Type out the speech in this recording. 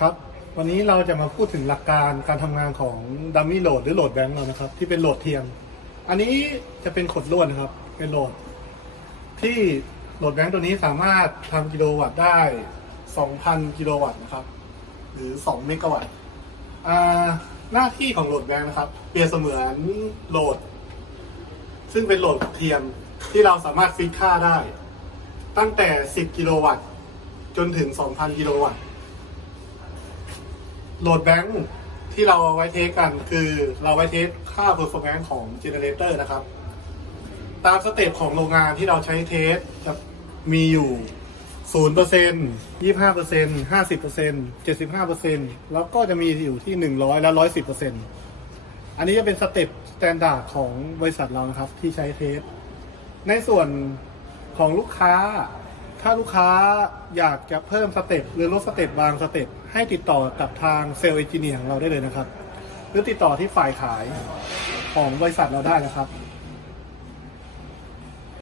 ครับ วันนี้เราจะมาพูดถึงหลักการการทำงานของดัมมี่โหลดหรือโหลดแบงค์เรานะครับ ที่เป็นโหลดเทียม อันนี้จะเป็นขดลวดนะครับ เป็นโหลด ที่โหลดแบงค์ตัวนี้สามารถทำกิโลวัตต์ได้ 2,000 กิโลวัตต์นะครับ หรือ 2 เมกะวัตต์หน้าที่ของโหลดแบงค์นะครับ เปรียบเสมือนโหลด ซึ่งเป็นโหลดเทียมที่เราสามารถฟิกค่าได้ ตั้งแต่ 10 กิโลวัตต์จนถึง 2,000 กิโลวัตต์ โหลดแบงค์ที่เราไว้เทสกัน คือเราไว้เทสค่า performance ของเจเนเรเตอร์นะครับ ตามสเต็ปของโรงงานที่เราใช้เทสจะมีอยู่0% 25% 50% 75%แล้วก็จะมีอยู่ที่100และ110%อันนี้จะเป็นสเต็ปสแตนดาร์ดของบริษัทเรานะครับที่ใช้เทส ในส่วนของลูกค้า ถ้าลูกค้าอยากจะเพิ่มสเต็ปหรือลดสเต็ปบางสเต็ปให้ติดต่อกับทางเซลล์เอนจิเนียร์ของเราได้เลยนะครับ หรือติดต่อที่ฝ่ายขายของบริษัทเราได้นะครับ